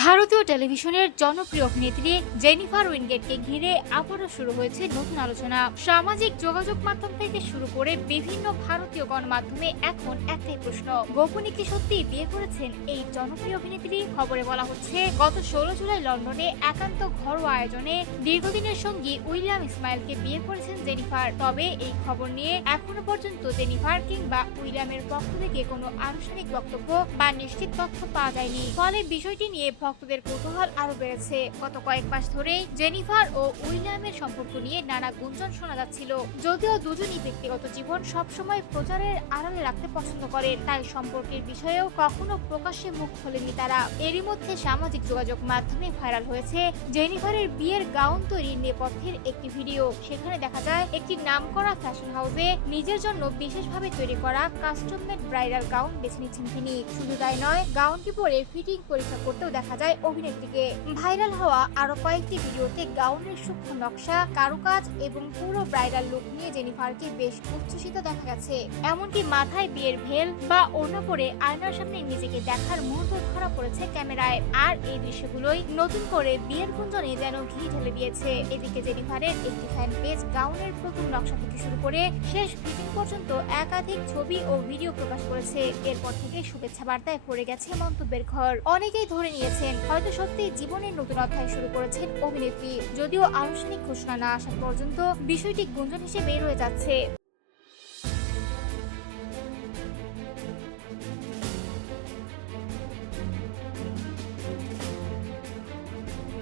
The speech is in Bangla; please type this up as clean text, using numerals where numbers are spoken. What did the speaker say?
ভারতীয় টেলিভিশনের জনপ্রিয় অভিনেত্রী জেনিফার উইনগেটকে ঘিরে আবারও শুরু হয়েছে নতুন আলোচনা। সামাজিক যোগাযোগ মাধ্যম থেকে শুরু করে বিভিন্ন ভারতীয় গণমাধ্যমে এখন একটাই প্রশ্ন, গোপনে কি সত্যি বিয়ে করেছেন এই জনপ্রিয় অভিনেত্রী? খবরে বলা হচ্ছে, গত 16 জুলাই লন্ডনে একান্ত ঘরোয়া আয়োজনে দীর্ঘদিনের সঙ্গী উইলিয়াম ইসমাইলকে বিয়ে করেছেন জেনিফার। তবে এই খবর নিয়ে এখনো পর্যন্ত জেনিফার কিংবা উইলিয়ামের পক্ষ থেকে কোনো আনুষ্ঠানিক বক্তব্য বা নিশ্চিত তথ্য পাওয়া যায়নি। ফলে বিষয়টি নিয়ে ভক্তদের কৌতূহল আরো বেড়েছে। গত কয়েক মাস ধরেই জেনিফার ও উইলিয়ামের সম্পর্ক নিয়ে নানা গুঞ্জন শোনা যাচ্ছিল। যদিও দুজনই ব্যক্তিগত জীবন সবসময় প্রচারের আড়ালে রাখতে পছন্দ করেন, তাই সম্পর্কের বিষয়েও কখনো প্রকাশ্যে মুখ খোলেনি তারা। এরই মধ্যে সামাজিক যোগাযোগ মাধ্যমে ভাইরাল হয়েছে জেনিফারের বিয়ের গাউন তৈরির নেপথ্যের একটি ভিডিও। সেখানে দেখা যায় একটি নামকরা ফ্যাশন হাউসে নিজের জন্য বিশেষভাবে তৈরি করা কাস্টম মেড ব্রাইডাল গাউন বেছে নিচ্ছেন তিনি। শুধু তাই নয়, গাউনটি পরে ফিটিং পরীক্ষা করতেও দেখা যায় অভিনেত্রীকে। ভাইরাল হওয়া আরো কয়েকটি ভিডিওতে গাউনের সূক্ষ্ম নকশা, কারুকাজ এবং পুরো ব্রাইডাল লুক নিয়ে জেনিফারকে বেশ উচ্ছ্বসিত দেখা গেছে। এমনকি মাথায় বিয়ের ভেল বা ওড়না পরে আয়নার সামনে নিজেকে দেখার মুহূর্ত ধরা পড়েছে ক্যামেরায়। আর এই দৃশ্যগুলোই নতুন করে বিয়ের গুঞ্জনে যেন ঘি ঢেলে দিয়েছে। এদিকে জেনিফারের একটি ফ্যান পেজ গাউনের প্রথম নকশা থেকে শুরু করে শেষ ফিটিং পর্যন্ত একাধিক ছবি ও ভিডিও প্রকাশ করেছে। এরপর থেকে শুভেচ্ছা বার্তায় ভরে গেছে মন্তব্যের ঘর। অনেকেই ধরে নিয়েছেন হয়তো সত্যি জীবনের নতুন অধ্যায় শুরু করেছেন অভিনেত্রী। যদিও আনুষ্ঠানিক ঘোষণা না আসা পর্যন্ত বিষয়টি গুঞ্জন হিসেবে রয়ে যাচ্ছে।